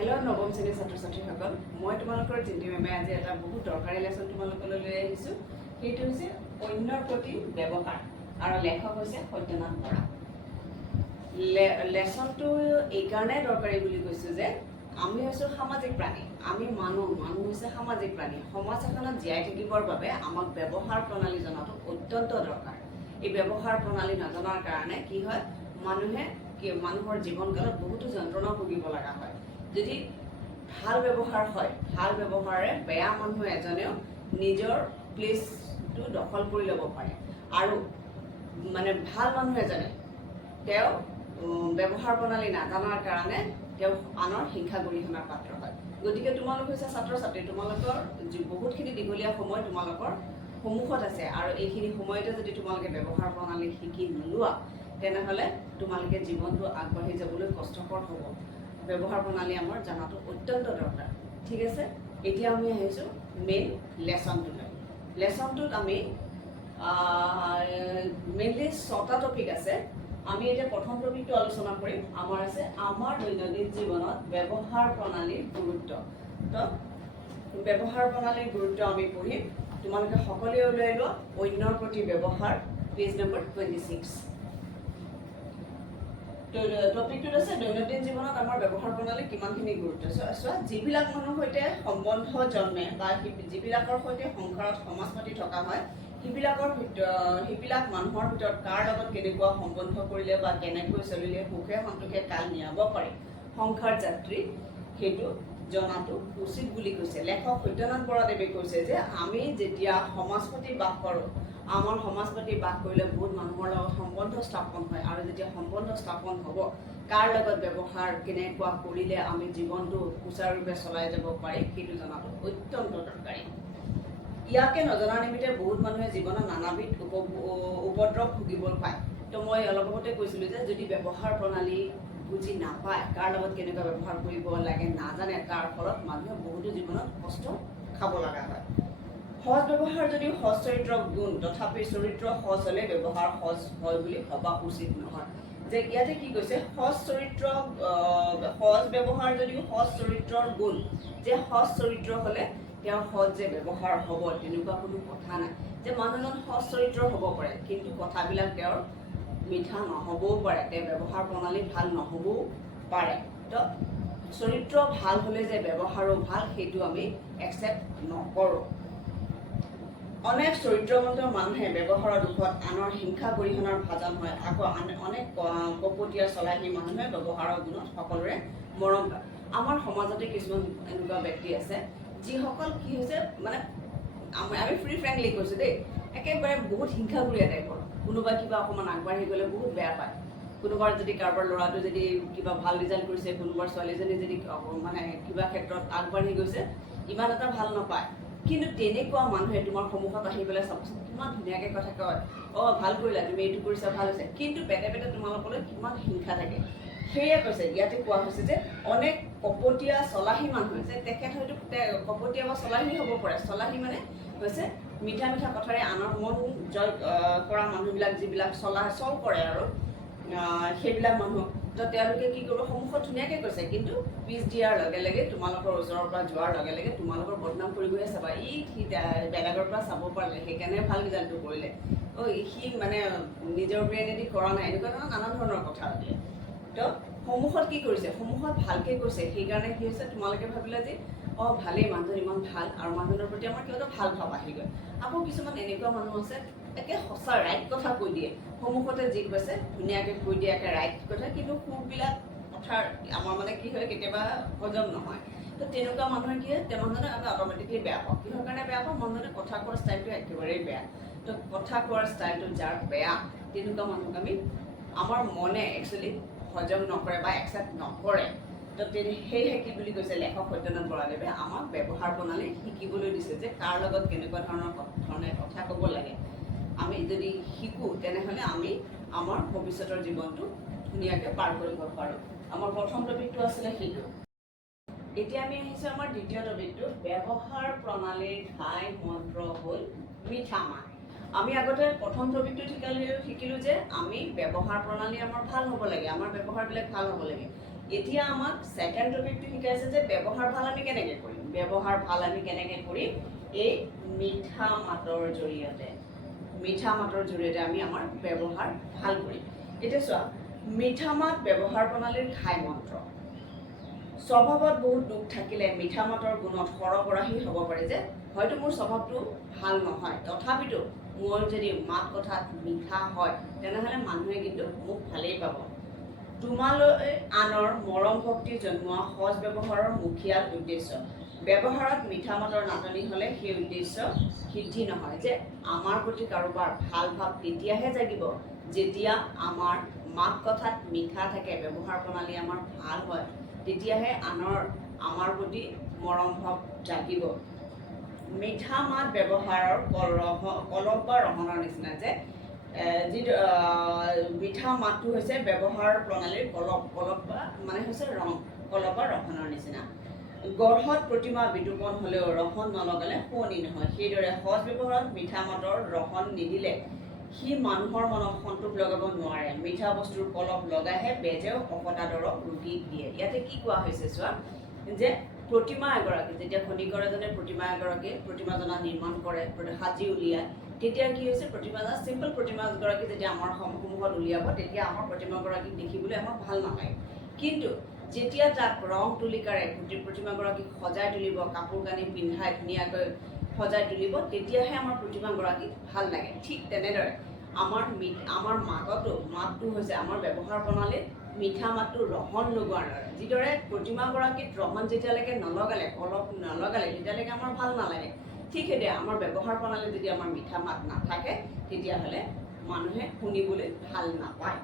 Hello' নৱম শ্ৰেণীৰ ছাত্ৰ ছাত্ৰীসকল, মই তোমালোকৰ জিন্তি মেমে আজি এটা বহুত দৰকাৰী লেচন তোমালোকলৈ লৈ আহিছোঁ। সেইটো হৈছে অন্যৰ প্ৰতি ব্যৱহাৰ আৰু লেখক হৈছে সত্যনাথ বৰা। লেচনটো এইকাৰণে দৰকাৰী বুলি কৈছোঁ যে আমি হৈছোঁ সামাজিক প্ৰাণী। আমি মানুহ হৈছে সামাজিক প্ৰাণী। সমাজ এখনত জীয়াই থাকিবৰ বাবে আমাক ব্যৱহাৰ প্ৰণালী জনাটো অত্যন্ত দৰকাৰ। এই ব্যৱহাৰ প্ৰণালী নজনাৰ কাৰণে কি হয়, মানুহৰ জীৱনকালত বহুতো যন্ত্ৰণা ভুগিব লগা হয়। যদি ভাল ব্যৱহাৰ হয়, ভাল ব্যৱহাৰে বেয়া মানুহ এজনেও নিজৰ প্লেচটো দখল কৰি ল'ব পাৰে। আৰু ভাল মানুহ এজনে তেওঁ ব্যৱহাৰ প্ৰণালী নাজানাৰ কাৰণে তেওঁ আনৰ হিংসা গৰিহণাৰ পাত্ৰ হয়। গতিকে তোমালোক হৈছে ছাত্ৰ ছাত্ৰী, তোমালোকৰ বহুতখিনি দীঘলীয়া সময় তোমালোকৰ সন্মুখত আছে আৰু এইখিনি সময়তে যদি তোমালোকে ব্যৱহাৰ প্ৰণালী শিকি নোলোৱা তেনেহ'লে তোমালোকে জীৱনটো আগবাঢ়ি যাবলৈ কষ্টকৰ হ'ব। ব্যৱহাৰ প্ৰণালী আমাৰ জনাটো অত্যন্ত দৰকাৰ। ঠিক আছে, এতিয়া আমি আহিছোঁ মেইন লেচনটোলৈ। লেচনটোত আমি মেইনলি 6টা টপিক আছে। আমি এতিয়া প্ৰথম টপিকটো আলোচনা কৰিম। আমাৰ আছে আমাৰ দৈনন্দিন জীৱনত ব্যৱহাৰ প্ৰণালীৰ গুৰুত্ব। তো ব্যৱহাৰ প্ৰণালীৰ গুৰুত্ব আমি পঢ়িম। তোমালোকে সকলোৱে ওলাই লোৱা অন্যৰ প্ৰতি ব্যৱহাৰ, পেজ নম্বৰ 26। টপিকটোত আছে দৈনন্দিন জীৱনত আমাৰ ব্যৱহাৰ প্ৰণালী কিমানখিনি গুৰুত্ব। চোৱা, যিবিলাক মানুহৰ সৈতে সম্বন্ধ জন্মে বা যিবিলাকৰ সৈতে সংসাৰত সমাজ পাতি থকা হয়, সেইবিলাক মানুহৰ ভিতৰত কাৰ লগত কেনেকুৱা সম্বন্ধ কৰিলে বা কেনেকৈ চলিলে সুখে সন্তোষে কাল নিয়াব পাৰে সংসাৰ যাত্ৰী, সেইটো জনাটো উচিত বুলি কৈছে। লেখক সত্যনাথ বৰাদেৱে কৈছে যে আমি যেতিয়া সমাজ পাতি বাস কৰোঁ, আমাৰ সমাজ পাতি বাস কৰিলে বহুত মানুহৰ লগত সম্বন্ধ স্থাপন হয়। আৰু যেতিয়া সম্বন্ধ স্থাপন হ'ব, কাৰ লগত ব্যৱহাৰ কেনেকুৱা কৰিলে আমি জীৱনটো সুচাৰুৰূপে চলাই যাব পাৰিম, সেইটো জনাটো অত্যন্ত দৰকাৰী। ইয়াকে নজনা নিমিত্তে বহুত মানুহে জীৱনত নানাবিধ উপদ্ৰৱ ভুগিব পায়। তো মই অলপ আগতে কৈছিলোঁ যে যদি ব্যৱহাৰ প্ৰণালী বুজি নাপায়, কাৰ লগত কেনেকুৱা ব্যৱহাৰ কৰিব লাগে নাজানে, তাৰ ফলত মানুহে বহুতো জীৱনত কষ্ট খাব লগা হয়। সৎ ব্যৱহাৰ যদিও সৎ চৰিত্ৰ গুণ, তথাপি চৰিত্ৰ সৎ হ'লে ব্যৱহাৰ সৎ হয় বুলি ভবা উচিত নহয়। যে ইয়াতে কি কৈছে, সৎ ব্যৱহাৰ যদিও সৎ চৰিত্ৰৰ গুণ, যে সৎ চৰিত্ৰ হ'লে তেওঁৰ সৎ যে ব্যৱহাৰ হ'ব তেনেকুৱা কোনো কথা নাই। যে মানুহজন সৎ চৰিত্ৰ হ'ব পাৰে কিন্তু কথাবিলাক তেওঁৰ মিঠা নহ'বও পাৰে, তেওঁৰ ব্যৱহাৰ প্ৰণালী ভাল নহ'বও পাৰে। তো চৰিত্ৰ ভাল হ'লে যে ব্যৱহাৰো ভাল, সেইটো আমি একচেপ্ট নকৰোঁ। অনেক চৰিত্ৰৱন্ত মানুহে ব্যৱহাৰৰ দুখত আনৰ হিংসা গৰিহণাৰ ভাজন হয়। আকৌ অনেক কপটীয়া চলাহী মানুহে ব্যৱহাৰৰ গুণত সকলোৰে মৰম পায়। আমাৰ সমাজতে কিছুমান এনেকুৱা ব্যক্তি আছে যিসকল কি হৈছে, আমি ফ্ৰী ফ্ৰেংকলি কৈছোঁ দেই, একেবাৰে বহুত হিংসাগুৰীয়া টাইপৰ। কোনোবা কিবা অকণমান আগবাঢ়ি গ'লে বহুত বেয়া পায়। কোনোবাৰ যদি কাৰোবাৰ ল'ৰাটো যদি কিবা ভাল ৰিজাল্ট কৰিছে, কোনোবাৰ ছোৱালীজনী যদি কিবা ক্ষেত্ৰত আগবাঢ়ি গৈছে, ইমান এটা ভাল নাপায়। কিন্তু তেনেকুৱা মানুহে তোমাৰ সন্মুখত আহি পেলাই চাবচোন কিমান ধুনীয়াকৈ কথা কয়, ভাল কৰিলা, তুমি এইটো কৰিছা, ভাল হৈছে, কিন্তু পেটে পেটে তোমালোকলৈ কিমান হিংসা থাকে। সেয়ে কৈছে, ইয়াতে কোৱা হৈছে যে অনেক কপটীয়া চলাহী মানুহ হৈছে, তেখেত হয়তো কপটীয়া বা চলাহী হ'ব পাৰে। চলাহী হৈছে মিঠা মিঠা কথাৰে আনৰ মন জয় কৰা মানুহবিলাক, যিবিলাক চলাচল কৰে আৰু সেইবিলাক মানুহ। তো তেওঁলোকে কি কৰিব, সন্মুখত ধুনীয়াকৈ কৈছে, কিন্তু পিছ দিয়াৰ লগে লগে তোমালোকৰ ওচৰৰ পৰা যোৱাৰ লগে লগে তোমালোকৰ বদনাম কৰিবহে চাবা। সি বেলেগৰ পৰা চাব পাৰিলে, সেইকাৰণে ভাল ৰিজাল্টটো কৰিলে, সি নিজৰ ব্ৰেইনেদি কৰা নাই, এনেকুৱা ধৰণৰ নানান ধৰণৰ কথা দিয়ে। তো সন্মুখত কি কৰিছে, সন্মুখত ভালকৈ কৈছে, সেইকাৰণে কি হৈছে, তোমালোকে ভাবিলা যে ভালেই, মানুহজন ইমান ভাল আৰু মানুহজনৰ প্ৰতি আমাৰ কিয় ভাল ভাৱ আহি গ'ল। আকৌ কিছুমান এনেকুৱা মানুহ আছে, একে সঁচা ৰাইট কথা কৈ দিয়ে, সন্মুখতে যি কৈছে ধুনীয়াকৈ কৈ দিয়ে, একে ৰাইট কথা, কিন্তু সুৰবিলাক কথাৰ আমাৰ কি হয়, কেতিয়াবা হজম নহয়। তো তেনেকুৱা মানুহে কি হয়, তেওঁ মানুহজনে আমি অট'মেটিকলি বেয়া পাওঁ। কিহৰ কাৰণে বেয়া পাওঁ, মানুহজনে কথা কোৱাৰ ষ্টাইলটো একেবাৰেই বেয়া। তো কথা কোৱাৰ ষ্টাইলটো যাৰ বেয়া, তেনেকুৱা মানুহক আমাৰ মনে একচুৱেলি হজম নকৰে বা একচেপ্ট নকৰে। তো সেয়েহে কি বুলি কৈছে লেখক সত্যনাথ বৰাদেৱে, আমাক ব্যৱহাৰ প্ৰণালী শিকিবলৈ দিছে যে কাৰ লগত কেনেকুৱা ধৰণে কথা ক'ব লাগে। আমি যদি শিকোঁ তেনেহ'লে আমি আমাৰ ভৱিষ্যতৰ জীৱনটো ধুনীয়াকৈ পাৰ কৰিব পাৰোঁ। আমাৰ প্ৰথম টপিকটো আছিলে সেইটো। এতিয়া আমি আহিছোঁ আমাৰ দ্বিতীয় টপিকটো, ব্যৱহাৰ প্ৰণালীৰ ঘাই মন্ত্ৰ হ'ল মিঠা মাত। আমি আগতে প্ৰথম টপিকটো শিকিলোঁ যে আমি ব্যৱহাৰ প্ৰণালী আমাৰ ভাল হ'ব লাগে, আমাৰ ব্যৱহাৰবিলাক ভাল হ'ব লাগে। এতিয়া আমাক ছেকেণ্ড টপিকটো শিকাইছে যে ব্যৱহাৰ ভাল আমি কেনেকৈ কৰিম। ব্যৱহাৰ ভাল আমি কেনেকৈ কৰিম, এই মিঠা মাতৰ জৰিয়তে। মিঠা মাতৰ জৰিয়তে আমি আমাৰ ব্যৱহাৰ ভাল কৰিম। এতিয়া চোৱা, মিঠা মাত ব্যৱহাৰ প্ৰণালীৰ ঘাই মন্ত্ৰ। স্বভাৱত বহুত দুখ থাকিলে মিঠা মাতৰ গুণত সৰবৰাহী হ'ব পাৰে যে হয়তো মোৰ স্বভাৱটো ভাল নহয়, তথাপিতো মোৰ যদি মাত কথাত মিঠা হয় তেনেহ'লে মানুহে কিন্তু মোক ভালেই পাব। তোমালৈ আনৰ মৰম ভক্তি জন্মোৱা সজ ব্যৱহাৰৰ মুখিয়াল উদ্দেশ্য। ব্যৱহাৰত মিঠা মাতৰ নাটনি হ'লে সেই উদ্দেশ্য সিদ্ধি নহয়। যে আমাৰ প্ৰতি কাৰোবাৰ ভাল ভাৱ তেতিয়াহে জাগিব যেতিয়া আমাৰ মাত কথাত মিঠা থাকে, ব্যৱহাৰ প্ৰণালী আমাৰ ভাল হয়, তেতিয়াহে আমাৰ প্ৰতি মৰম ভাৱ জাগিব। মিঠা মাত ব্যৱহাৰৰ কলপ বা ৰহনৰ নিচিনা। যে যিটো মিঠা মাতটো হৈছে ব্যৱহাৰ প্ৰণালীৰ কলপ বা মানে হৈছে কলপ বা ৰহনৰ নিচিনা। গঢ়ত প্ৰতিমা বিতোপন হ'লেও ৰহন নলগালে শুৱনি নহয়। সেইদৰে সজ ব্যৱহাৰত মিঠা মাতৰ ৰহন নিদিলে সি মানুহৰ মনত সন্তোষ লগাব নোৱাৰে। মিঠা বস্তুৰ কলপ লগাইহে বেজেও অকটা দৰৱ ৰোগীক দিয়ে। ইয়াতে কি কোৱা হৈছে চোৱা, যে প্ৰতিমা এগৰাকী, যেতিয়া খনিকৰ এজনে প্ৰতিমা প্ৰতিমাজনা নিৰ্মাণ কৰে, সাজি উলিয়ায়, তেতিয়া কি হৈছে, প্ৰতিমাজনা চিম্পল প্ৰতিমাগৰাকী যেতিয়া আমাৰ সন্মুখত উলিয়াব তেতিয়া আমাৰ প্ৰতিমাগৰাকীক দেখিবলৈ আমাৰ ভাল নালাগে। কিন্তু যেতিয়া তাক ৰং তুলিকাৰে প্ৰতিমাগৰাকীক সজাই তুলিব, কাপোৰ কানি পিন্ধাই ধুনীয়াকৈ সজাই তুলিব, তেতিয়াহে আমাৰ প্ৰতিমাগৰাকীক ভাল লাগে। ঠিক তেনেদৰে আমাৰ মাতটো হৈছে আমাৰ ব্যৱহাৰ প্ৰণালীত মিঠা মাতটো ৰহন লগোৱাৰ দৰে। যিদৰে প্ৰতিমাগৰাকীত ৰহন যেতিয়ালৈকে নলগালে, কলপ নলগালে, তেতিয়ালৈকে আমাৰ ভাল নালাগে। ঠিক সেইদৰে আমাৰ ব্যৱহাৰ প্ৰণালীত যদি আমাৰ মিঠা মাত নাথাকে তেতিয়াহ'লে মানুহে শুনিবলৈ ভাল নাপায়।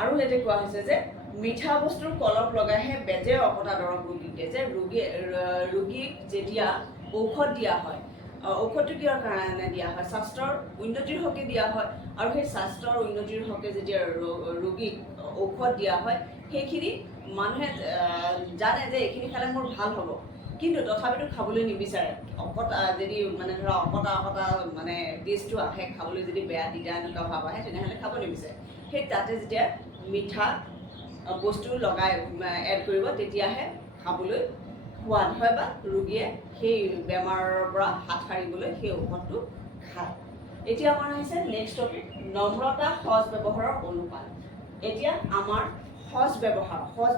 আৰু ইয়াতে কোৱা হৈছে যে মিঠা বস্তুৰ কলপ লগাইহে বেজে অকটা দৰৱ ৰোগীক দিয়ে। যে ৰোগীক যেতিয়া ঔষধ দিয়া হয়, ঔষধটো কিহৰ কাৰণে দিয়া হয়, স্বাস্থ্যৰ উন্নতিৰ হকে দিয়া হয়। আৰু সেই স্বাস্থ্যৰ উন্নতিৰ হকে যেতিয়া ৰোগীক ঔষধ দিয়া হয়, সেইখিনি মানুহে জানে যে এইখিনি খালে মোৰ ভাল হ'ব, কিন্তু তথাপিতো খাবলৈ নিবিচাৰে। যদি মানে ধৰা অকটা মানে টেষ্টটো আহে, খাবলৈ যদি বেয়া তিতা এনেকুৱা ভাৱ আহে, তেনেহ'লে খাব নিবিচাৰে। সেই তাতে যেতিয়া মিঠা বস্তু লগাই এড কৰিব, তেতিয়াহে খাবলৈ সোৱাদ হয় বা ৰোগীয়ে সেই বেমাৰৰ পৰা হাত সাৰিবলৈ সেই ঔষধটো খায়। এতিয়া আমাৰ আহিছে নেক্সট টপিক, নম্ৰতা সজ ব্যৱহাৰৰ অনুপাত। এতিয়া আমাৰ সজ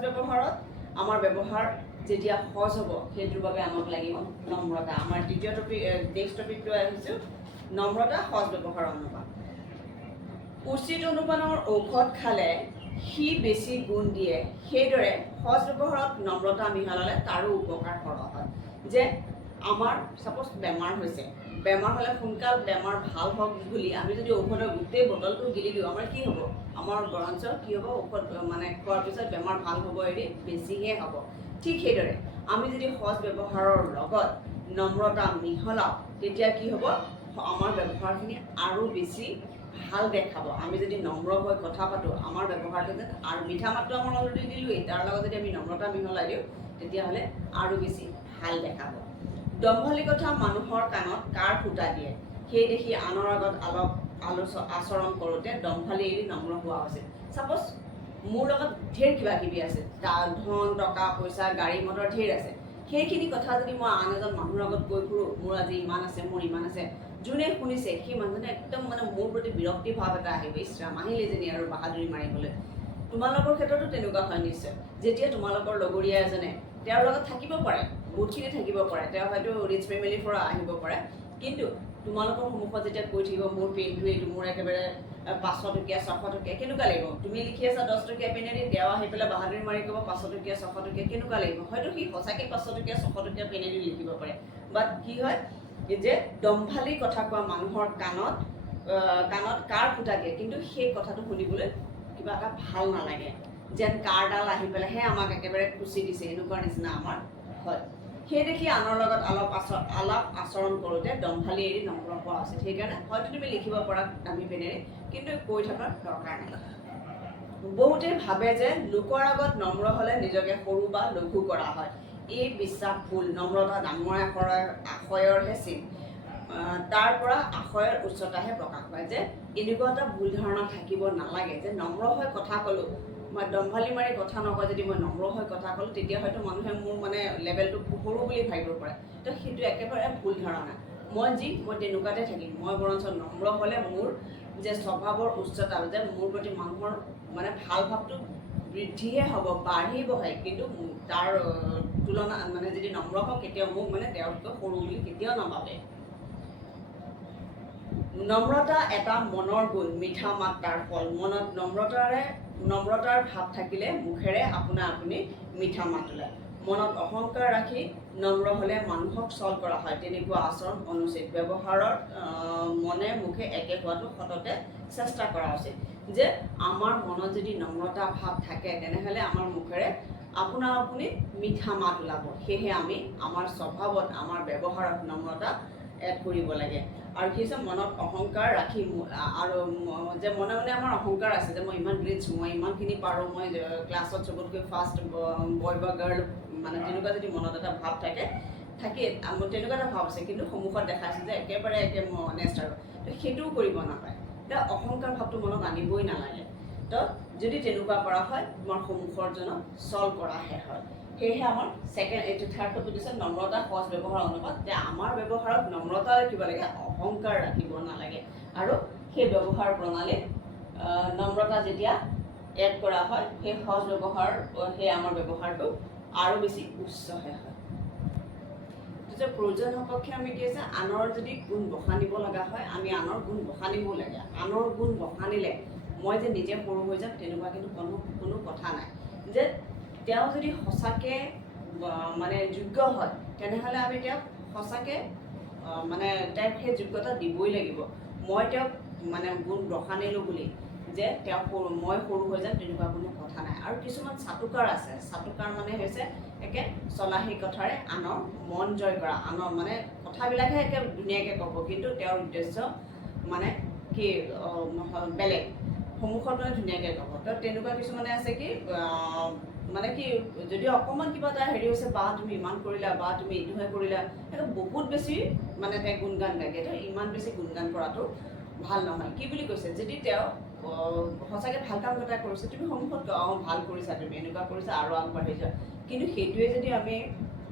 ব্যৱহাৰত আমাৰ ব্যৱহাৰ যেতিয়া সজ হ'ব, সেইটোৰ বাবে আমাক লাগিব নম্ৰতা। আমাৰ দ্বিতীয় টপিক, নেক্সট টপিকটো আহিছোঁ নম্ৰতা সজ ব্যৱহাৰৰ অনুপাত। উচিত অনুপানৰ ঔষধ খালে সি বেছি গুণ দিয়ে, সেইদৰে সজ ব্যৱহাৰত নম্ৰতা মিহলালে তাৰো উপকাৰ কৰা হয়। যে আমাৰ ছাপ'জ বেমাৰ হৈছে, বেমাৰ হ'লে সোনকাল বেমাৰ ভাল হওক বুলি আমি যদি ঔষধৰ গোটেই বটলটো গিলি দিওঁ, আমাৰ কি হ'ব, আমাৰ বৰঞ্চ কি হ'ব, ঔষধ মানে খোৱাৰ পিছত বেমাৰ ভাল হ'ব এৰি বেছিহে হ'ব। ঠিক সেইদৰে আমি যদি সজ ব্যৱহাৰৰ লগত নম্ৰতা মিহলাওঁ, তেতিয়া কি হ'ব, আমাৰ ব্যৱহাৰখিনি আৰু বেছি ভাল দেখাব। আমি যদি নম্ৰ হৈ কথা পাতোঁ, আমাৰ ব্যৱহাৰটো যেন, আৰু মিঠা মাতটো আমাৰ অলৰেডি দিলোৱেই, তাৰ লগত যদি আমি নম্ৰতা মিহলাই দিওঁ তেতিয়াহ'লে আৰু বেছি ভাল দেখাব। দম্ভলি কথা মানুহৰ কাণত কাৰ ফুটা দিয়ে, সেই দেখি আনৰ আগত আচৰণ কৰোঁতে দম্ভালি এৰি নম্ৰ হোৱা উচিত। ছাপ'জ মোৰ লগত ঢেৰ কিবা কিবি আছে, ধন টকা পইচা গাড়ী মটৰ ঢেৰ আছে, সেইখিনি কথা যদি মই আন এজন মানুহৰ আগত কৈ ফুৰোঁ, মোৰ আজি ইমান আছে, মোৰ ইমান আছে, যোনে শুনিছে সেই মানুহজনে একদম মানে মোৰ প্ৰতি বিৰক্তি ভাৱ এটা আহিব, ইছৰাম আহিল এজনী আৰু বাহাদুৰি মাৰিবলৈ। তোমালোকৰ ক্ষেত্ৰতো তেনেকুৱা হয় নিশ্চয়। যেতিয়া তোমালোকৰ লগৰীয়া এজনে, তেওঁৰ লগত থাকিব পাৰে, বহুতখিনি থাকিব পাৰে, তেওঁ হয়তো ৰিচ ফেমিলিৰ পৰা আহিব পাৰে, কিন্তু তোমালোকৰ সন্মুখত যেতিয়া কৈ থাকিব মোৰ পেনটো এইটো, মোৰ একেবাৰে 500 টকীয়া 600 টকীয়া, কেনেকুৱা লাগিব? তুমি লিখি আছা 10 টকীয়া পেনেদি, তেওঁ আহি পেলাই বাহাদুৰি মাৰি ক'ব 500 টকীয়া 600 টকীয়া, কেনেকুৱা লাগিব? হয়তো সি সঁচাকৈ 500 টকীয়া 600 টকীয়া পেনেদি লিখিব পাৰে, বাট কি হয় যে দম্ভালি কথা কোৱা মানুহৰ কাণত কাৰ ফুটা দিয়ে, কিন্তু সেই কথাটো শুনিবলৈ কিবা এটা ভাল নালাগে, যেন কাৰডাল আহি পেলাইহে আমাক একেবাৰে খুচি দিছে, এনেকুৱা নিচিনা আমাৰ হয়। সেই দেখি আনৰ লগত আলাপ আচৰণ কৰোঁতে দম্ভালি এৰি নম্ৰ হোৱা উচিত। সেইকাৰণে হয়তো তুমি লিখিব পৰা দামী পেনেৰে, কিন্তু কৈ থকাৰ দৰকাৰ নাই। বহুতে ভাবে যে লোকৰ আগত নম্ৰ হ'লে নিজকে সৰু বা লঘু কৰা হয়। এই বিশ্বাস ভুল। নম্ৰতা ডাঙৰ আশয়ৰহে চিন, তাৰ পৰা আশয়ৰ উচ্চতাহে প্ৰকাশ পায়। যে এনেকুৱা এটা ভুল ধাৰণা থাকিব নালাগে যে নম্ৰ হৈ কথা ক'লোঁ, দম্ভালি মাৰি কথা নকয়, যদি মই নম্ৰ হৈ কথা ক'লোঁ, তেতিয়া হয়তো মানুহে মোৰ মানে লেভেলটো সৰু বুলি ভাবিব পাৰে। তো সেইটো একেবাৰে ভুল ধাৰণা। মই তেনেকুৱাতে থাকিম। মই বৰঞ্চ নম্ৰ হ'লে মোৰ যে স্বভাৱৰ উচ্চতা, যে মোৰ প্ৰতি মানুহৰ মানে ভাল ভাৱটো বৃদ্ধিহে হ'ব, বাঢ়িবহে, কিন্তু তাৰ তুলনা মানে যদি নম্ৰ হওঁ, কেতিয়াও মোক মানে তেওঁতকৈ সৰু বুলি কেতিয়াও নাভাবে। নম্ৰতা এটা মনৰ গুণ, মিঠা মাত তাৰ ফল। মনত নম্ৰতাৰ ভাৱ থাকিলে মুখেৰে আপোনা আপুনি মিঠা মাত ওলায়। মনত অহংকাৰ ৰাখি নম্ৰ হ'লে মানুহক ছল কৰা হয়, তেনেকুৱা আচৰণ অনুচিত। ব্যৱহাৰত মনে মুখে একে হোৱাটো সততে চেষ্টা কৰা উচিত। যে আমাৰ মনত যদি নম্ৰতা ভাৱ থাকে, তেনেহ'লে আমাৰ মুখেৰে আপোনা আপুনি মিঠা মাত ওলাব। সেয়েহে আমি আমাৰ স্বভাৱত, আমাৰ ব্যৱহাৰত নম্ৰতা এড কৰিব লাগে। আৰু কি হৈছে, মনত অহংকাৰ ৰাখি আৰু যে মনে মনে আমাৰ অহংকাৰ আছে, যে মই ইমান ৰিচ, মই ইমানখিনি পাৰোঁ, মই ক্লাছত চবতকৈ ফাৰ্ষ্ট বয় বা গাৰ্ল, মানে তেনেকুৱা যদি মনত এটা ভাৱ থাকে, তেনেকুৱা এটা ভাৱ আছে, কিন্তু সন্মুখত দেখাইছে যে একেবাৰে মই অনেষ্ট আৰু, তো সেইটোও কৰিব নাপায়। এতিয়া অহংকাৰ ভাৱটো মনত আনিবই নালাগে। তো যদি তেনেকুৱা কৰা হয়, তোমাৰ সন্মুখৰজনক ছল কৰাহে হয়। সেয়েহে আমাৰ থাৰ্ড টপিক হৈছে নম্ৰতা সহজ ব্যৱহাৰ অনুপাত, যে আমাৰ ব্যৱহাৰত নম্ৰতা ৰাখিব লাগে, অহংকাৰ ৰাখিব নালাগে। আৰু সেই ব্যৱহাৰ প্ৰণালীত নম্ৰতা যেতিয়া এড কৰা হয়, সেই সহজ ব্যৱহাৰ, সেই আমাৰ ব্যৱহাৰটো আৰু বেছি উচ্চহে হয়। যে প্ৰয়োজন সপক্ষে আমি কি আছে, আনৰ যদি গুণ বখানিব লগা হয়, আমি আনৰ গুণ বখানিব লাগে। আনৰ গুণ বখানিলে মই যে নিজে সৰু হৈ যাম, তেনেকুৱা কিন্তু কোনো কথা নাই। যে তেওঁ যদি সঁচাকৈ মানে যোগ্য হয়, তেনেহ'লে আমি তেওঁক সঁচাকৈ মানে তেওঁক সেই যোগ্যতা দিবই লাগিব। মই তেওঁক মানে গুণ বখানিলোঁ বুলি যে মই সৰু হৈ যাম, তেনেকুৱা কোনো কথা নাই। আৰু কিছুমান চাটুকাৰ আছে, চাটুকাৰ মানে হৈছে একে চলাহী কথাৰে আনৰ মন জয় কৰা, আনৰ মানে কথাবিলাকহে একে ধুনীয়াকৈ ক'ব, কিন্তু তেওঁৰ উদ্দেশ্য মানে কি বেলেগ, সন্মুখত মানে ধুনীয়াকৈ ক'ব। তো তেনেকুৱা কিছুমানে আছে কি মানে কি, যদি অকণমান কিবা এটা হেৰি হৈছে, বা তুমি ইমান কৰিলা, বা তুমি এইটোহে কৰিলা, সেইটো বহুত বেছি মানে তাই গুণগান গায়। তো ইমান বেছি গুণগান কৰাটো ভাল নহয়। কি বুলি কৈছে, যদি তেওঁ সঁচাকৈ ভাল কাম এটা কৰিছে, তুমি সন্মুখত ভাল কৰিছা, তুমি এনেকুৱা কৰিছা, আৰু আগবাঢ়ি যোৱা। কিন্তু সেইটোৱে যদি আমি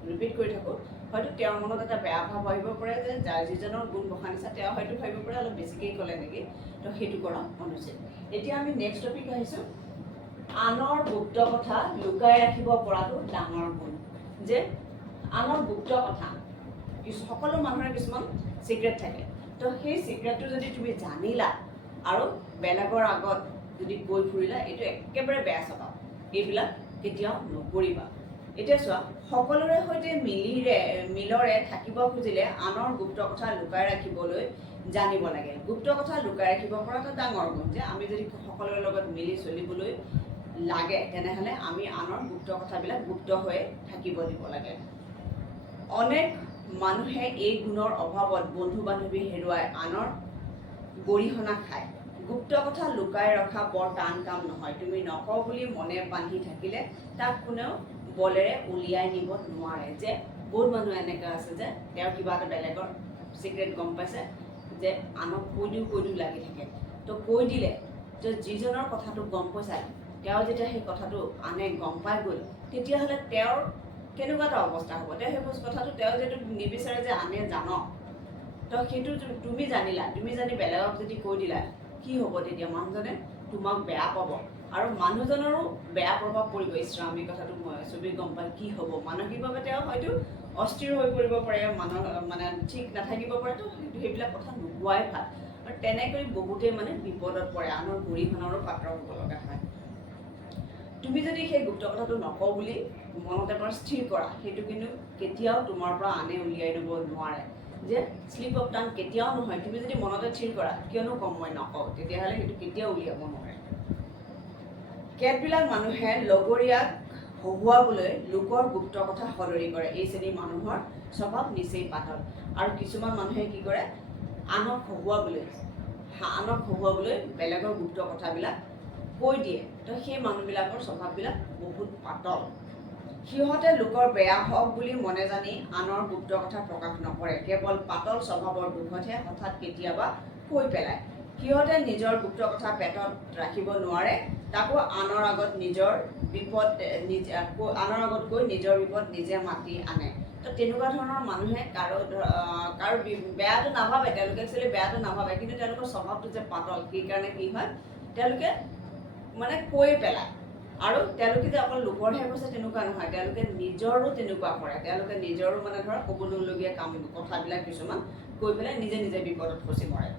ৰিপিট কৰি থাকোঁ, হয়তো তেওঁৰ মনত এটা বেয়া ভাৱ আহিব পাৰে, যে যিজনৰ গুণ বখানিছা, তেওঁ হয়তো ভাবিব পাৰে অলপ বেছিকেই ক'লে নেকি। তো সেইটো কৰা অনুচিত। এতিয়া আমি নেক্সট টপিক আহিছোঁ, আনৰ গুপ্ত কথা লুকাই ৰাখিব পৰাটো ডাঙৰ গুণ। যে আনৰ গুপ্ত কথা, সকলো মানুহৰে কিছুমান চিক্ৰেট থাকে। তো সেই চিক্ৰেটটো যদি তুমি জানিলা আৰু বেলেগৰ আগত যদি কৈ ফুৰিলা, এইটো একেবাৰে বেয়া স্বভাৱ। এইবিলাক কেতিয়াও নকৰিবা। এতিয়া চোৱা, সকলোৰে সৈতে মিলৰে থাকিব খুজিলে আনৰ গুপ্ত কথা লুকাই ৰাখিবলৈ জানিব লাগে। গুপ্ত কথা লুকাই ৰাখিব পৰা এটা ডাঙৰ গুণ। যে আমি যদি সকলোৰে লগত মিলি চলিবলৈ লাগে, তেনেহ'লে আমি আনৰ গুপ্ত কথাবিলাক গুপ্ত হৈ থাকিব দিব লাগে। অনেক মানুহে এই গুণৰ অভাৱত বন্ধু বান্ধৱী হেৰুৱাই আনৰ গৰিহণা খায়। গুপ্ত কথা লুকাই ৰখা বৰ টান কাম নহয়। তুমি নকওঁ বুলি মনে বান্ধি থাকিলে তাক কোনেও বলেৰে উলিয়াই নিব নোৱাৰে। যে বহুত মানুহ এনেকুৱা আছে, যে তেওঁ কিবা এটা বেলেগৰ চিক্ৰেট গম পাইছে, যে আনক কৈ দিও লাগি থাকে। তো কৈ দিলে, যে যিজনৰ কথাটো গম পাইছা, তেওঁ যেতিয়া সেই কথাটো আনে গম পাই গ'ল, তেতিয়াহ'লে তেওঁৰ কেনেকুৱা এটা অৱস্থা হ'ব। তেওঁ সেই কথাটো তেওঁ যিহেতু নিবিচাৰে যে আনে জানক, তো সেইটো তুমি জানিলা, তুমি জানি বেলেগক যদি কৈ দিলা, কি হ'ব তেতিয়া? মানুহজনে তোমাক বেয়া পাব, আৰু মানুহজনৰো বেয়া প্ৰভাৱ পৰিব। ইছৰাম, এই কথাটো চবেই গম পায়, কি হ'ব? মানসিকভাৱে তেওঁ হয়তো অস্থিৰ হৈ পৰিব পাৰে, মানে ঠিক নাথাকিব পাৰে। তো সেইবিলাক কথা নোকোৱাই ভাল। আৰু তেনেকৈ বহুতেই মানে বিপদত পৰে, আনৰ গৰিহণাৰো পাত্ৰ হ'ব লগা হয়। তুমি যদি সেই গুপ্ত কথাটো নকওঁ বুলি মনত এবাৰ স্থিৰ কৰা, সেইটো কিন্তু কেতিয়াও তোমাৰ পৰা আনে উলিয়াই দিব নোৱাৰে। যে শ্লিপ অফ টাং কেতিয়াও নহয়। তুমি যদি মনতে স্থিৰ কৰা, কিয়নো কম মই নকওঁ, তেতিয়াহ'লে সেইটো কেতিয়াও উলিয়াব নোৱাৰে। কেতবিলাক মানুহে লগৰীয়াক হহুৱাবলৈ লোকৰ গুপ্ত কথা সদৰি কৰে। এই শ্ৰেণীৰ মানুহৰ স্বভাৱ নিচেই পাতল। আৰু কিছুমান মানুহে কি কৰে, আনক হহুৱাবলৈ বেলেগৰ গুপ্ত কথাবিলাক কৈ দিয়ে। তো সেই মানুহবিলাকৰ স্বভাৱবিলাক বহুত পাতল। সিহঁতে লোকৰ বেয়া হওক বুলি মনে জানি আনৰ গুপ্ত কথা প্ৰকাশ নকৰে। কেৱল পাতল স্বভাৱৰ দুখতহে হঠাৎ কেতিয়াবা কৈ পেলায়। সিহঁতে নিজৰ গুপ্ত কথা পেটত ৰাখিব নোৱাৰে, তাকো আনৰ আগত নিজৰ বিপদ আনৰ আগত গৈ নিজৰ বিপদ নিজে মাতি আনে। তো তেনেকুৱা ধৰণৰ মানুহে কাৰো বেয়াটো নাভাবে, তেওঁলোকে একচুৱেলি বেয়াটো নাভাবে, কিন্তু তেওঁলোকৰ স্বভাৱটো যে পাতল, সেইকাৰণে কি হয় তেওঁলোকে মানে কৈ পেলায়। আৰু তেওঁলোকে যে অকল লোকৰহে কৈছে তেনেকুৱা নহয়, তেওঁলোকে নিজৰো তেনেকুৱা কৰে। তেওঁলোকে নিজৰো মানে ধৰা ক'ব নলগীয়া কথাবিলাক কিছুমান কৈ পেলাই নিজে নিজে বিপদত ফচি মৰে।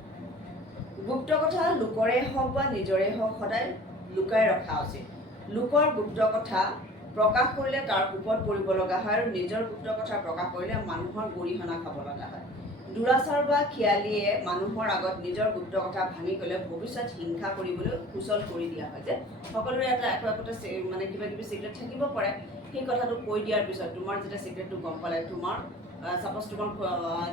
গুপ্ত কথা লোকৰে হওক বা নিজৰে হওক সদায় লুকাই ৰখা উচিত। লোকৰ গুপ্ত কথা প্ৰকাশ কৰিলে তাৰ ওপৰত পৰিব লগা হয়, আৰু নিজৰ গুপ্ত কথা প্ৰকাশ কৰিলে মানুহৰ গৰিহণা খাব লগা হয়। দুৰাচাৰ বা খিয়ালিয়ে মানুহৰ আগত নিজৰ গুপ্ত কথা ভাঙি গ'লে ভৱিষ্যত হিংসা কৰিবলৈ সুচল কৰি দিয়া হয়। যে সকলোৰে একোটা মানে কিবা কিবি চিক্ৰেট থাকিব পাৰে, সেই কথাটো কৈ দিয়াৰ পিছত তোমাৰ যেতিয়া চিক্ৰেটটো গম পালে, তোমাৰ ছাপ'জ তোমাক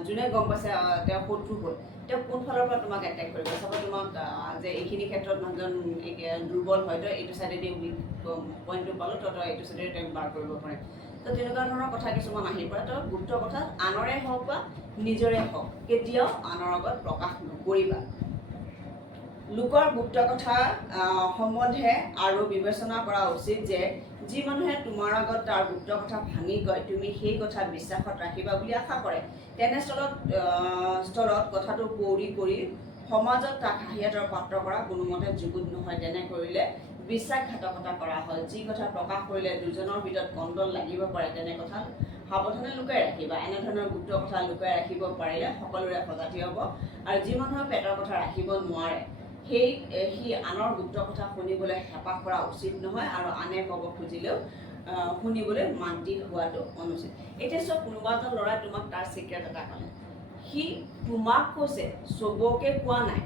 যোনে গম পাইছে তেওঁ শত্ৰু হ'ল, তেওঁ কোন ফালৰ পৰা তোমাক এটেক কৰিব। চাপ'জ তোমাক যে এইখিনি ক্ষেত্ৰত মানুহজন দুৰ্বল হয়, তই এইটো ছাইডেদি উইক পইণ্টটো পালোঁ, তই এইটো ছাইডেদি তেওঁক বাৰ কৰিব পাৰে। তো তেনেকুৱা ধৰণৰ কথা কিছুমান আহি পৰে। তো গুপ্ত কথা আনৰে হওক বা নিজৰে হওক কেতিয়াও আনৰ আগত প্ৰকাশ নকৰিবা। লোকৰ গুপ্ত কথা সম্বন্ধে আৰু বিবেচনা কৰা উচিত যে যি মানুহে তোমাৰ আগত তাৰ গুপ্ত কথা ভাঙি কয়, তুমি সেই কথা বিশ্বাসত ৰাখিবা বুলি আশা কৰে। তেনেস্থলত কথাটো কৌৰি কৰি সমাজত তাক হাঁহিয়াতৰ পাত্ৰ কৰা কোনোমতে যুগুত নহয়। তেনে কৰিলে বিশ্বাসঘাতকতা কৰা হয়। যি কথা প্ৰকাশ কৰিলে দুজনৰ ভিতৰত কণ্ডল লাগিব পাৰে, তেনে কথা সাৱধানে লুকাই ৰাখিবা। এনেধৰণৰ গুপ্ত কথা লুকাই ৰাখিব পাৰিলে সকলোৰে সজাতি হ'ব। আৰু যি মানুহে পেটৰ কথা ৰাখিব নোৱাৰে, সি আনৰ গুপ্ত কথা শুনিবলৈ হেঁপাহ কৰা উচিত নহয়, আৰু আনে ক'ব খুজিলেও শুনিবলৈ মান্তি হোৱাটো অনুচিত। এতিয়া চব কোনোবা এজন ল'ৰাই তোমাক তাৰ চিক্ৰেট এটা ক'লে, সি তোমাক কৈছে, চবকে কোৱা নাই,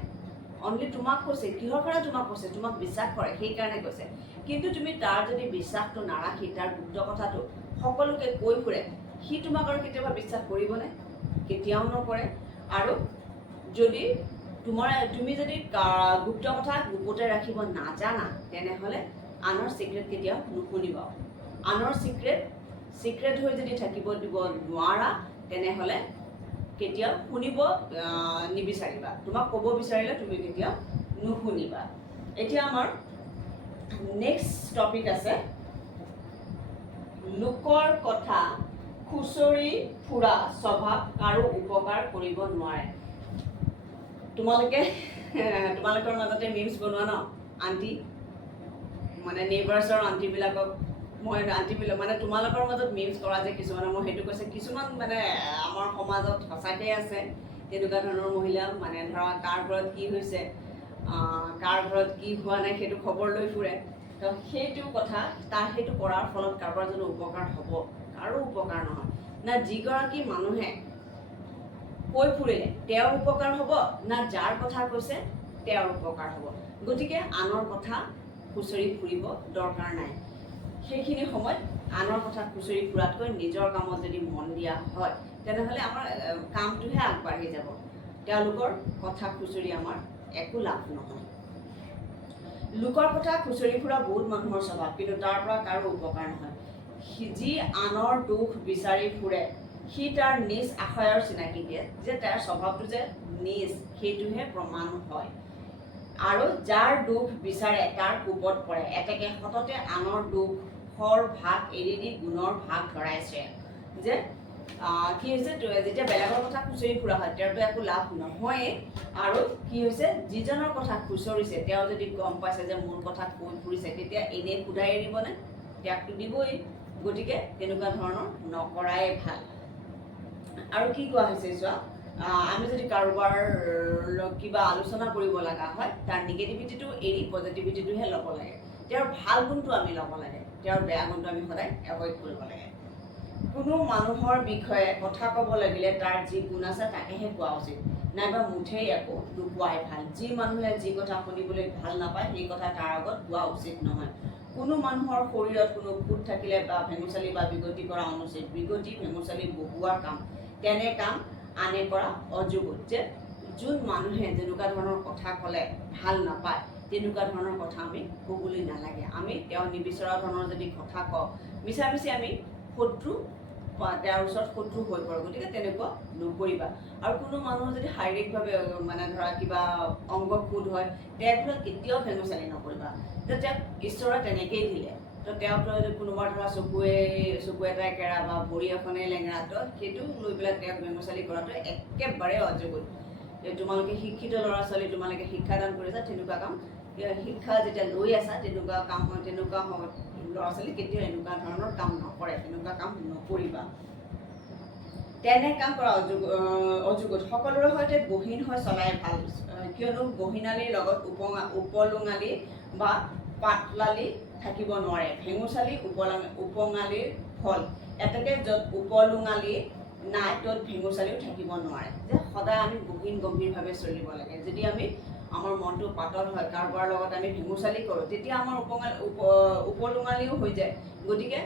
অনলি তোমাক কৈছে। কিহৰ কাৰণে তোমাক কৈছে? তোমাক বিশ্বাস কৰে সেইকাৰণে কৈছে। কিন্তু তুমি তাৰ যদি বিশ্বাসটো নাৰাখি তাৰ গুপ্ত কথাটো সকলোকে কৈ ফুৰে, সি তোমাক আৰু কেতিয়াবা বিশ্বাস কৰিবনে? কেতিয়াও নকৰে। আৰু যদি তুমি যদি গুপ্ত কথা গুপতে ৰাখিব নাজানা, তেনেহ'লে আনৰ চিক্ৰেট কেতিয়াও নুশুনিবা। আনৰ চিক্ৰেট হৈ যদি থাকিব দিব নোৱাৰা, তেনেহ'লে কেতিয়াও শুনিব নিবিচাৰিবা। তোমাক ক'ব বিচাৰিলে তুমি কেতিয়াও নুশুনিবা। এতিয়া আমাৰ নেক্সট টপিক আছে, লোকৰ কথা খুচৰি ফুৰা স্বভাৱ কাৰো উপকাৰ কৰিব নোৱাৰে। তোমালোকৰ মাজতে মিমছ বনোৱা ন, আণ্টি মানে নেইবাৰ্ছৰ আণ্টিবিলাকক মানে তোমালোকৰ মাজত মিমছ কৰা যে কিছুমানে, মই সেইটো কৈছে কিছুমান মানে আমাৰ সমাজত সঁচাকৈ আছে তেনেকুৱা ধৰণৰ মহিলা, মানে ধৰা কাৰ ঘৰত কি হৈছে, কাৰ ঘৰত কি হোৱা নাই সেইটো খবৰ লৈ ফুৰে। তো সেইটো কথা সেইটো কৰাৰ ফলত কাৰোবাৰ জানো উপকাৰ হ'ব? কাৰো উপকাৰ নহয়। না যিগৰাকী মানুহে কৈ ফুৰিলে তেওঁৰ উপকাৰ হ'ব, না যাৰ কথা কৈছে তেওঁৰ উপকাৰ হ'ব। গতিকে আনৰ কথা খুচৰি ফুৰিব দৰকাৰ নাই। সেইখিনি সময়ত আনৰ কথা খুচৰি ফুৰাতকৈ নিজৰ কামত যদি মন দিয়া হয়, তেনেহ'লে আমাৰ কামটোহে আগবাঢ়ি যাব। তেওঁলোকৰ কথা খুচৰি আমাৰ একো লাভ নহয়। লোকৰ কথা খুচৰি ফুৰা বহুত মানুহৰ স্বভাৱ, কিন্তু তাৰ পৰা কাৰো উপকাৰ নহয়। যি আনৰ দুখ বিচাৰি ফুৰে, সি তাৰ নিজ আশয়ৰ চিনাকি দিয়ে। যে তাৰ স্বভাৱটো যে নিজ, সেইটোহে প্ৰমাণ হয়। আৰু যাৰ দুখ বিচাৰে তাৰ কোপত পৰে। এতেকে সততে আনৰ দুখৰ ভাগ এৰি দি গুণৰ ভাগ ধৰাইছে। যে কি হৈছে, যেতিয়া বেলেগৰ কথা খুচৰি ফুৰা হয় তেওঁতো একো লাভ নহয়েই। আৰু কি হৈছে, যিজনৰ কথা খুচৰিছে তেওঁ যদি গম পাইছে যে মোৰ কথা কৈ ফুৰিছে, তেতিয়া এনেই সোধাই এৰিবনে? তেওঁকতো দিবই। গতিকে তেনেকুৱা ধৰণৰ নকৰাই ভাল। আৰু কি কোৱা হৈছে চোৱা, আমি যদি কাৰোবাৰ কিবা আলোচনা কৰিব লগা হয়, তাৰ নিগেটিভিটিটো এৰি পজিটিভিটিটোহে ল'ব লাগে। তেওঁৰ ভাল গুণটো আমি ল'ব লাগে, তেওঁৰ বেয়া গুণটো আমি সদায় এভইড কৰিব লাগে। কোনো মানুহৰ বিষয়ে কথা ক'ব লাগিলে তাৰ যি গুণ আছে তাকেহে কোৱা উচিত, নাইবা মুঠেই একো নোকোৱাই ভাল। যি মানুহে যি কথা শুনিবলৈ ভাল নাপায় সেই কথা তাৰ আগত কোৱা উচিত নহয়। কোনো মানুহৰ শৰীৰত কোনো ফুট থাকিলে বা ভেঙুচালি বা বিগতি কৰা অনুচিত। বিগতি ভেঙুচালি বহুৱাৰ কাম, তেনে কাম আনে কৰা অযোগ্য। যে যোন মানুহে যেনেকুৱা ধৰণৰ কথা ক'লে ভাল নাপায়, তেনেকুৱা ধৰণৰ কথা আমি ক'বলৈ নালাগে। আমি তেওঁ নিবিচৰা ধৰণৰ যদি কথা কওঁ, মিছামিছি আমি শত্ৰু তেওঁৰ ওচৰত শত্ৰু হৈ পৰে গতিকে তেনেকুৱা নকৰিবা আৰু কোনো মানুহৰ যদি শাৰীৰিকভাৱে মানে ধৰা কিবা অংগ ফুট হয় তেওঁৰ ফলত কেতিয়াও ভেঙুচালি নকৰিবা যে তেওঁক ঈশ্বৰে তেনেকেই দিলে তো তেওঁক কোনোবা ধৰা চকু এটাই কেৰা বা ভৰি এখনেই লেঙেৰা তো সেইটো লৈ পেলাই তেওঁক ভেঙুচালি কৰাটো একেবাৰে অযোগ্য তোমালোকে শিক্ষিত ল'ৰা ছোৱালী তোমালোকে শিক্ষাদান কৰিছা তেনেকুৱা কাম শিক্ষা যেতিয়া লৈ আছা তেনেকুৱা ল'ৰা ছোৱালী কেতিয়াও এনেকুৱা ধৰণৰ কাম নকৰে তেনেকুৱা কাম নকৰিবা তেনে কাম কৰা অযোগ্য সকলোৰে সৈতে গহীন হৈ চলাই ভাল কিয়নো গহীনালীৰ লগত উপলুঙালী বা পাতলালী থাকিব নোৱাৰে ভেঙুচালী উপঙালীৰ ফল এটাকে য'ত উপলুঙালী নাই ত'ত ভেঙুচালীও থাকিব নোৱাৰে যে সদায় আমি গহীন গম্ভীৰভাৱে চলিব লাগে যদি আমি আমাৰ মনটো পাতল হয় কাৰোবাৰ লগত আমি ভেঙুচালি কৰোঁ তেতিয়া আমাৰ উপলুঙালীও হৈ যায় গতিকে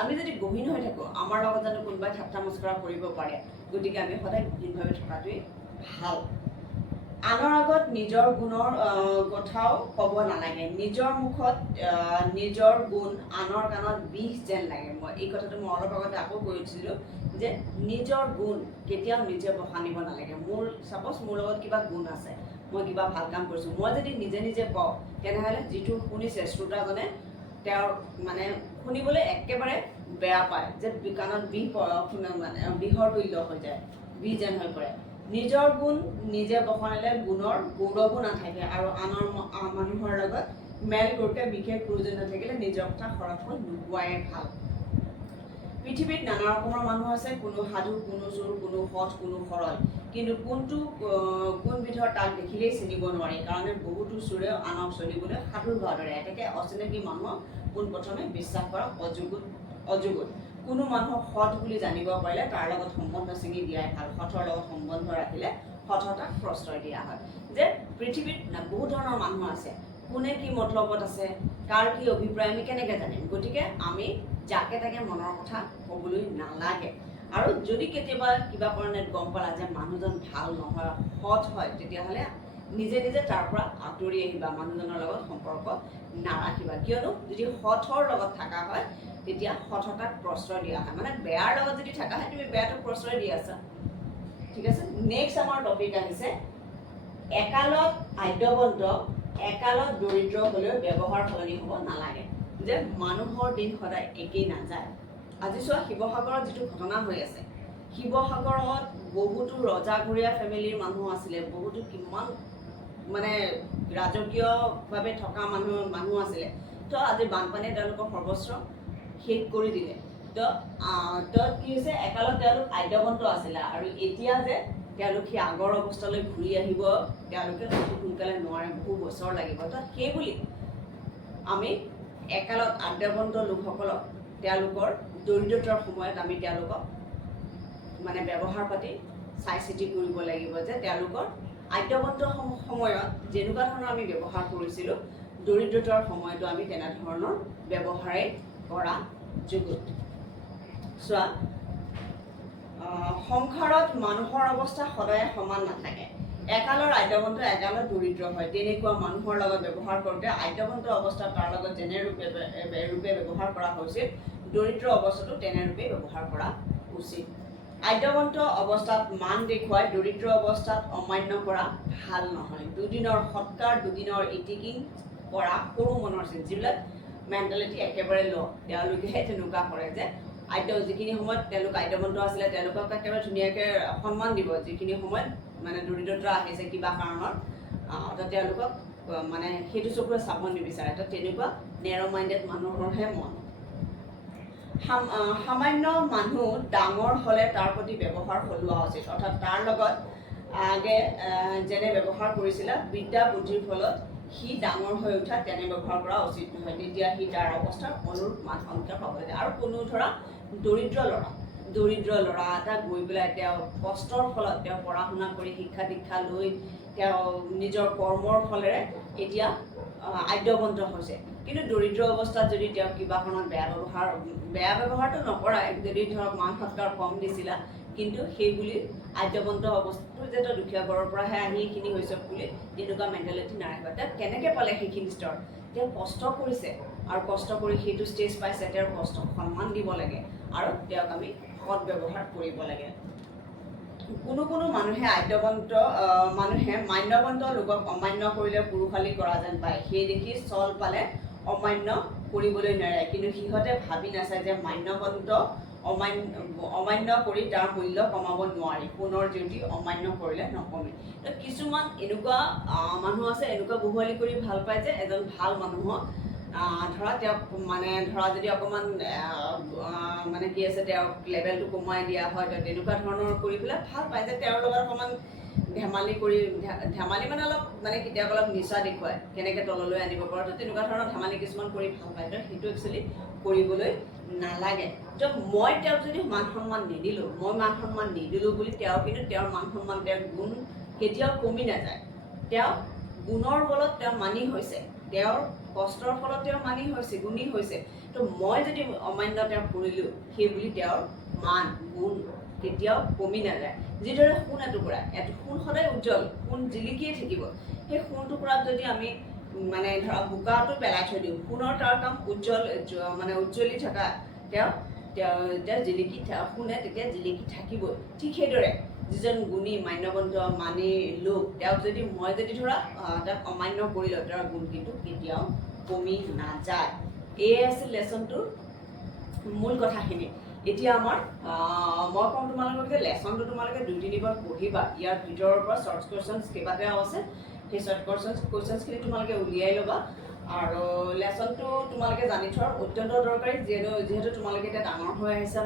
আমি যদি গহীন হৈ থাকোঁ আমাৰ লগত জানো কোনোবাই ঠাট্টা মস্কৰা কৰিব পাৰে গতিকে আমি সদায় গহীনভাৱে থকাটোৱেই ভাল আনৰ আগত নিজৰ গুণৰ কথাও ক'ব নালাগে নিজৰ মুখত নিজৰ গুণ আনৰ কাণত বিষ যেন লাগে মই এই কথাটো মই অলপ আগতে আকৌ কৈছিলোঁ যে নিজৰ গুণ কেতিয়াও নিজে বখানিব নালাগে চাপ'জ মোৰ লগত কিবা গুণ আছে মই কিবা ভাল কাম কৰিছোঁ মই যদি নিজে কওঁ তেনেহ'লে যিটো শুনিছে শ্ৰোতাজনে তেওঁৰ মানে শুনিবলৈ একেবাৰে বেয়া পায় যে কাণত বিষৰ তুল্য হৈ যায় বিষ যেন হৈ পৰে নিজৰ গুণ নিজে বখানিলে গুণৰ গৌৰৱো নাথাকে আৰু আনৰ মানুহৰ লগত মেল কৰোঁতে বিশেষ প্ৰয়োজন নাথাকিলে নিজৰ কথা সৰহকৈ নোকোৱাই ভাল পৃথিৱীত নানা ৰকমৰ মানুহ আছে কোনো সাধু কোনো চোৰ কোনো সৎ কোনো সৰল কিন্তু কোনবিধৰ তাক দেখিলেই চিনিব নোৱাৰি কাৰণে বহুতো চোৰেও আনক চলিবলৈ সাধুৰ হোৱাৰ দৰে এতেকে অচিনাকি মানুহক পোনপ্ৰথমে বিশ্বাস কৰা অযোগ্য কোনো মানুহক সৎ বুলি জানিব পাৰিলে তাৰ লগত সম্বন্ধ ছিঙি দিয়াই ভাল সঠৰ লগত সম্বন্ধ ৰাখিলে সঠতাক প্ৰশ্ৰয় দিয়া হয় যে পৃথিৱীত বহুত ধৰণৰ মানুহ আছে কোনে কি মতলবত আছে কাৰ কি অভিপ্ৰায় আমি কেনেকৈ জানিম গতিকে আমি যাকে তাকে মনৰ কথা ক'বলৈ নালাগে আৰু যদি কেতিয়াবা কিবা কাৰণত গম পালা যে মানুহজন ভাল নহয় সৎ হয় তেতিয়াহ'লে নিজে তাৰ পৰা আঁতৰি আহিবা মানুহজনৰ লগত সম্পৰ্ক নাৰাখিবা কিয়নো যদি সঠৰ লগত থকা হয় তেতিয়া সঠতাক প্ৰশ্ৰয় দিয়া হয় মানে বেয়াৰ লগত যদি থকা হয় তুমি বেয়াটোক প্ৰশ্ৰয় দি আছা ঠিক আছে নেক্সট আমাৰ টপিক আহিছে একালত আদ্যৱন্ত একালত দৰিদ্ৰ হ'লেও ব্যৱহাৰ সলনি হ'ব নালাগে যে মানুহৰ দিন সদায় একেই নাযায় আজি চোৱা শিৱসাগৰত যিটো ঘটনা হৈ আছে শিৱসাগৰত বহুতো ৰজাঘৰীয়া ফেমিলিৰ মানুহ আছিলে বহুতো কিমান মানে ৰাজকীয়ভাৱে থকা মানুহ আছিলে তো আজি বানপানীয়ে তেওঁলোকৰ সৰ্বস্ব শেষ কৰি দিলে তো কি হৈছে একালত তেওঁলোক আদ্যৱন্ত আছিলে আৰু এতিয়া যে তেওঁলোক সেই আগৰ অৱস্থালৈ ঘূৰি আহিব তেওঁলোকে অতি সোনকালে নোৱাৰে বহু বছৰ লাগিব তো সেইবুলি আমি একালত আদ্যৱন্ত লোকসকলক তেওঁলোকৰ দৰিদ্ৰতাৰ সময়ত আমি তেওঁলোকক মানে ব্যৱহাৰ পাতি চাই চিতি কৰিব লাগিব যে তেওঁলোকৰ আদ্যৱন্ত সময়ত যেনেকুৱা ধৰণৰ আমি ব্যৱহাৰ কৰিছিলোঁ দৰিদ্ৰতাৰ সময়তো আমি তেনেধৰণৰ ব্যৱহাৰেই কৰা যোগ্য চোৱা সংসাৰত মানুহৰ অৱস্থা সদায় সমান নাথাকে একালৰ আদ্যৱন্ত একালত দৰিদ্ৰ হয় তেনেকুৱা মানুহৰ লগত ব্যৱহাৰ কৰোঁতে আদ্যৱন্ত অৱস্থাত তাৰ লগত যেনে ৰূপে ব্যৱহাৰ কৰা হৈছিল দৰিদ্ৰ অৱস্থাটো তেনেৰূপে ব্যৱহাৰ কৰা উচিত আদ্যৱন্ত অৱস্থাত মান দেখুৱাই দৰিদ্ৰ অৱস্থাত অমান্য কৰা ভাল নহয় দুদিনৰ সৎকাৰ দুদিনৰ ইটিকিং কৰা সৰু মনৰ চিন যিবিলাক মেণ্টেলিটি একেবাৰে ল তেওঁলোকেহে তেনেকুৱা কৰে যে যিখিনি সময়ত তেওঁলোক আদ্যৱন্ত আছিলে তেওঁলোকক একেবাৰে ধুনীয়াকৈ সন্মান দিব যিখিনি সময়ত মানে দৰিদ্ৰতা আহিছে কিবা কাৰণত তো তেওঁলোকক মানে সেইটো চকুৰে চাব নিবিচাৰে তো তেনেকুৱা নেৰ' মাইণ্ডেড মানুহৰহে মন সামান্য মানুহ ডাঙৰ হ'লে তাৰ প্ৰতি ব্যৱহাৰ সলোৱা উচিত অৰ্থাৎ তাৰ লগত আগে যেনে ব্যৱহাৰ কৰিছিলা বিদ্যা বুদ্ধিৰ ফলত সি ডাঙৰ হৈ উঠা তেনে ব্যৱহাৰ কৰা উচিত নহয় তেতিয়া সি তাৰ অৱস্থাৰ অনুৰূপ মান সংস্কাৰ পাব লাগে আৰু কোনো ধৰা দৰিদ্ৰ ল'ৰা এটা গৈ পেলাই তেওঁ কষ্টৰ ফলত তেওঁ পঢ়া শুনা কৰি শিক্ষা দীক্ষা লৈ তেওঁ নিজৰ কৰ্মৰ ফলেৰে এতিয়া আদ্যৱন্ত হৈছে কিন্তু দৰিদ্ৰ অৱস্থাত যদি তেওঁ কিবা কাৰণত বেয়া ব্যৱহাৰটো নকৰাই যদি ধৰক মান সৎকাৰ কম দিছিলা কিন্তু সেই বুলি আদ্যৱন্ত অৱস্থাটো যে তেওঁ দুখীয়া ঘৰৰ পৰাহে আহি এইখিনি হৈছে বুলি তেনেকুৱা মেণ্টেলিটি নাৰাখিবা তেওঁ কেনেকৈ পালে সেইখিনি স্তৰ তেওঁ কষ্ট কৰিছে আৰু কষ্ট কৰি সেইটো ষ্টেজ পাইছে তেওঁৰ কষ্টক সন্মান দিব লাগে আৰু তেওঁক আমি সৎ ব্যৱহাৰ কৰিব লাগে। কোনো কোনো মানুহে আদ্যৱন্ত মানুহে মান্যৱন্ত লোকক অমান্য কৰিলে পুৰুষালী কৰা যেন পায়, সেই দেখি চল পালে অমান্য কৰিবলৈ নেৰে। কিন্তু সিহঁতে ভাবি নাচায় যে মান্যৱন্ত অমান্য কৰি তাৰ মূল্য কমাব নোৱাৰি, সোণৰ জেউতি অমান্য কৰিলে নকমে। কিছুমান এনেকুৱা মানুহ আছে, এনেকুৱা বহুৱালি কৰি ভাল পায় যে এজন ভাল মানুহক ধৰা তেওঁক মানে ধৰা যদি অকণমান মানে কি আছে তেওঁক লেভেলটো কমাই দিয়া হয়, তেনেকুৱা ধৰণৰ কৰি পেলাই ভাল পায় যে তেওঁৰ লগত অকণমান ধেমালি কৰি ধেমালি মানে অলপ মানে কেতিয়াবা অলপ নিচা দেখুৱায় কেনেকৈ তললৈ আনিব পাৰোঁ, তো তেনেকুৱা ধৰণৰ ধেমালি কিছুমান কৰি ভাল পায়। তো সেইটো একচুৱেলি কৰিবলৈ নালাগে। তো মই তেওঁক যদি মান সন্মান নিদিলোঁ, মই মান সন্মান নিদিলোঁ বুলি তেওঁ কিন্তু তেওঁৰ মান সন্মান তেওঁৰ গুণ কেতিয়াও কমি নাযায়। তেওঁ গুণৰ বলত তেওঁ মানি হৈছে, তেওঁৰ কষ্টৰ ফলত তেওঁ মানি হৈছে, গুণী হৈছে। তো মই যদি অমান্য তেওঁক কৰিলোঁ, সেই বুলি তেওঁৰ মান গুণ কেতিয়াও কমি নাযায়। যিদৰে সোণ এটুকুৰা, সোণ সদায় উজ্জ্বল, সোণ জিলিকিয়ে থাকিব। সেই সোণ টুকুৰাত যদি আমি মানে ধৰা বোকাটো পেলাই থৈ দিওঁ, সোণৰ তাৰ কাম উজ্জ্বল মানে উজ্জ্বলি থকা তেওঁ জিলিকি সোণে তেতিয়া জিলিকি থাকিবই। ঠিক সেইদৰে যিজন গুণী মান্যৱন্ত মানি লোক, মই যদি ধৰা তেওঁক অমান্য কৰিলোঁ, তেওঁৰ গুণ কিন্তু কেতিয়াও কমি নাযায়। এয়ে আছিল লেচনটোৰ মূল কথাখিনি। এতিয়া মই ক'ম তোমালোকক যে লেচনটো তোমালোকে 2-3 বাৰ পঢ়িবা। ইয়াৰ ভিতৰৰ পৰা শ্বৰ্ট কুৱেশ্যনছ কেইবাটাও আছে, সেই শ্বৰ্ট কুৱেশ্যনছখিনি তোমালোকে উলিয়াই ল'বা। আৰু লেচনটো তোমালোকে জানি থোৱাৰ অত্যন্ত দৰকাৰী, যিহেতু তোমালোকে এতিয়া ডাঙৰ হৈ আহিছা,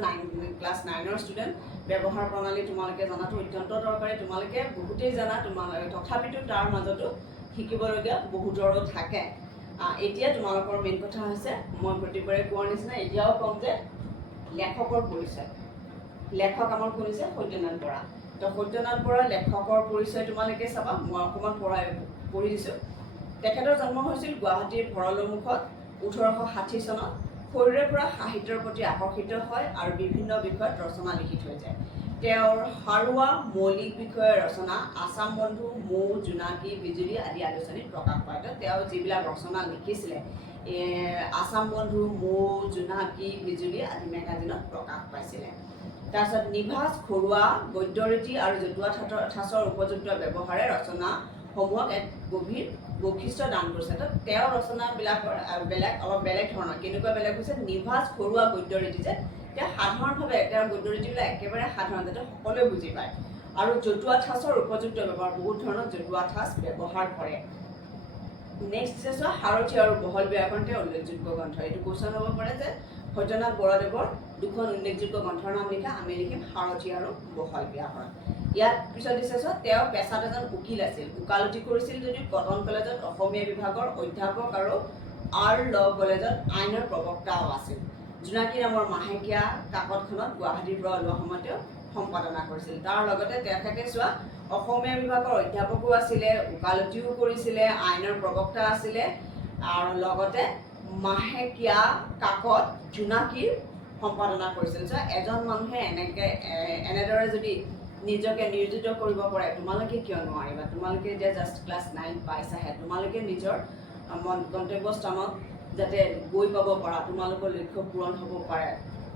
ক্লাছ 9ৰ ষ্টুডেণ্ট। ব্যৱহাৰ প্ৰণালী তোমালোকে জনাটো অত্যন্ত দৰকাৰী। তোমালোকে বহুতেই জানা, তথাপিতো তাৰ মাজতো শিকিবলগীয়া বহুতৰো থাকে। এতিয়া তোমালোকৰ মেইন কথা হৈছে, মই প্ৰতিবাৰে কোৱাৰ নিচিনা এতিয়াও ক'ম যে লেখকৰ পৰিচয়। লেখক আমাৰ কোন হৈছে? সত্যনাথ বৰা। তো সত্যনাথ বৰা লেখকৰ পৰিচয় তোমালোকে চাবা। মই অকণমান পঢ়ি দিছোঁ। তেখেতৰ জন্ম হৈছিল গুৱাহাটীৰ ভৰলুমুখত 1860 চনত। সৰুৰে পৰা সাহিত্যৰ প্ৰতি আকৰ্ষিত হয় আৰু বিভিন্ন বিষয়ত ৰচনা লিখি থৈ যায়। তেওঁৰ সাৰুৱা মৌলিক বিষয়ৰ ৰচনা আছাম বন্ধু, মৌ, জোনাকী, বিজুলী আদি আলোচনীত প্ৰকাশ পায়। তেওঁ যিবিলাক ৰচনা লিখিছিলে আছাম বন্ধু, মৌ, জোনাকী, বিজুলী আদি মেগাজিনত প্ৰকাশ পাইছিলে। তাৰপিছত নিভাঁজ, ঘৰুৱা, গদ্যৰীতি আৰু জতুৱা ঠাঁচৰ উপযুক্ত ব্যৱহাৰে ৰচনাসমূহক এক গভীৰ বৈশিষ্ট্য দান কৰিছে। তো তেওঁৰ ৰচনাবিলাকৰ অলপ বেলেগ ধৰণৰ। কেনেকুৱা বেলেগ হৈছে? নিভাঁজ, ঘৰুৱা গদ্যৰীতি যে তেওঁ সাধাৰণভাৱে তেওঁৰ গদ্যৰীতিবিলাক একেবাৰে সাধাৰণ, যাতে সকলোৱে বুজি পায়। আৰু জতুৱা ঠাঁচৰ উপযুক্ত ব্যৱহাৰ, বহুত ধৰণৰ জতুৱা ঠাঁচ ব্যৱহাৰ কৰে। নেক্সট হৈছে চোৱা, সাৰথি আৰু বহল ব্যাকৰণ তেওঁৰ উল্লেখযোগ্য গ্ৰন্থ। এইটো কুৱেশ্যন হ'ব পাৰে যে সত্যনাথ বৰাদেৱৰ 2খন উল্লেখযোগ্য গ্ৰন্থৰ নাম লিখা। আমি লিখিম সাৰথি আৰু বহল ব্যাকৰণ। ইয়াত পিছত দিছে চোৱা, তেওঁ পেছাত এজন উকিল আছিল। ওকালতি কৰিছিল যদিও কটন কলেজত অসমীয়া বিভাগৰ অধ্যাপক আৰু ল কলেজত আইনৰ প্ৰবক্তাও আছিল। জোনাকী নামৰ মাহেকীয়া কাকতখনত গুৱাহাটীৰ পৰা ওলোৱা সময়ত তেওঁ সম্পাদনা কৰিছিল। তাৰ লগতে তেখেতে চোৱা অসমীয়া বিভাগৰ অধ্যাপকো আছিলে, ওকালতিও কৰিছিলে, আইনৰ প্ৰবক্তা আছিলে, আৰু লগতে মাহেকীয়া কাকত জোনাকীৰ সম্পাদনা কৰিছিল। চ' এজন মানুহে এনেদৰে যদি নিজকে নিয়োজিত কৰিব পাৰে, তোমালোকে কিয় নোৱাৰিবা? তোমালোকে এতিয়া জাষ্ট ক্লাছ 9 পাইছাহে। তোমালোকে নিজৰ গন্তব্যস্থানত যাতে গৈ পাব পাৰা, তোমালোকৰ লক্ষ্য পূৰণ হ'ব পাৰে,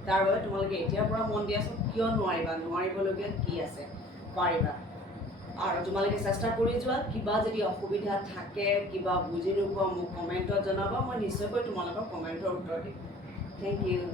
তাৰ বাবে তোমালোকে এতিয়াৰ পৰা মন দিয়াচোন। কিয় নোৱাৰিবা? নোৱাৰিবলগীয়া কি আছে? পাৰিবা। আৰু তোমালোকে চেষ্টা কৰি যোৱা। কিবা যদি অসুবিধা থাকে, কিবা বুজি নোপোৱা, মোক কমেণ্টত জনাবা। মই নিশ্চয়কৈ তোমালোকৰ কমেণ্টৰ উত্তৰ দিম। Thank U.